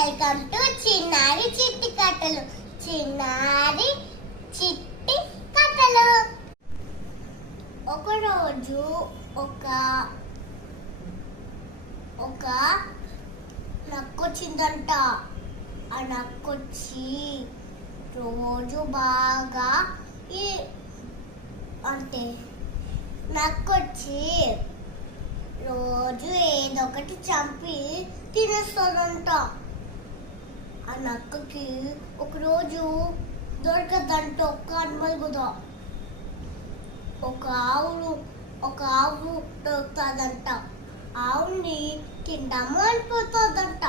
Welcome to చిన్నారి చిట్టి కథలు. చిన్నారి చిట్టి కథలు. ఒకరోజు ఒక నక్కొచ్చిందంట. ఆ నక్కొచ్చి రోజు బాగా అంటే నక్కొచ్చి రోజు ఏదో ఒకటి చంపి తినేస్తాడంట. ఆ నక్కకి ఒకరోజు దొరకదంట ఒక్క అనిమల్ కూడా. ఒక ఆవు దొరుకుతుందంట. ఆవుని తింటాము అనిపోతుందంట.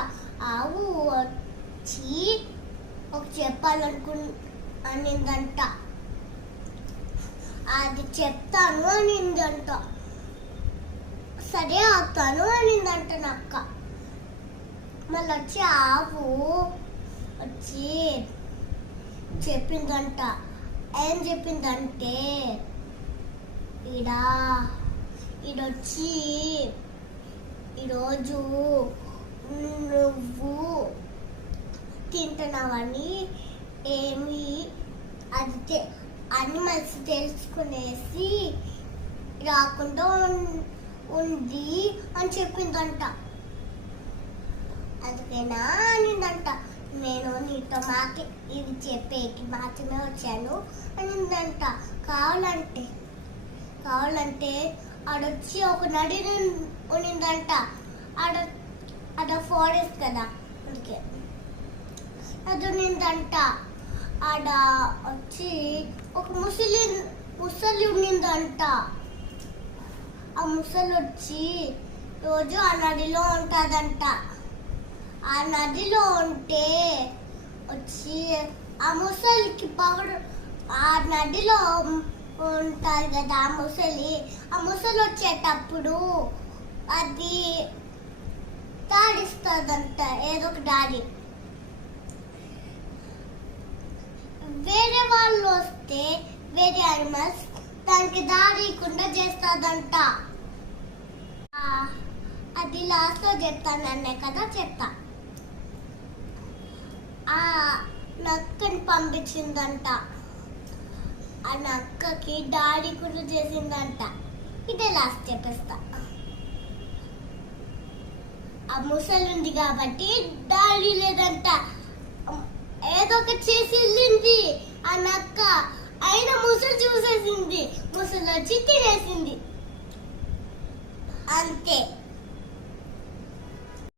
ఆవు వచ్చి ఒక అనిందంట. అది చెప్తాను అనిందంట. సరే అవుతాను అనిందంట నక్క. మళ్ళీ వచ్చి ఆవు వచ్చి చెప్పిందంట. ఏం చెప్పిందంటే, ఈడొచ్చి ఈరోజు నువ్వు తింటున్నావని ఏమి అది అనిమల్స్ తెలుసుకునేసి రాకుండా ఉంది అని చెప్పిందంట. అందుకేనా అనిందంట. నేను నీతో ఇది చెప్పేకి మాత్రమే వచ్చాను అనిందంట. కావాలంటే ఆడొచ్చి ఒక నడి ఉన్నిందంట. ఆడ ఫారెస్ట్ కదా, అందుకే అది ఉన్నిందంట. ఆడ వచ్చి ఒక ముసలి ఉన్నిందంట. ఆ ముసలి వచ్చి రోజు ఆ నదిలో ఉంటుందంట. ఆ నదిలో ఉంటే వచ్చి ఆ ముసలికి పవర్, ఆ నదిలో ఉంటారు కదా ఆ ముసలి వచ్చేటప్పుడు అది దాడిస్తుందంట. ఏదో ఒక దాడి. వేరే వాళ్ళు వస్తే వేరే అనిమల్స్ దానికి దాడికుండా చేస్తుందంట. అది లాస్ట్ లో చెప్తానన్నే కదా, చెప్తా. ఆ నక్కని పంపించిందంట. ఆ నక్కకి దాడి కూడా చేసిందంట. ఇదే లాస్ట్ చెప్పేస్తా. ఆ ముసలి ఉంది కాబట్టి దాడి లేదంట. ఏదో ఒకటి చేసి వెళ్ళింది ఆ నక్క. అయినా ముసలి చూసేసింది. ముసలి వచ్చి తినేసింది. అంతే.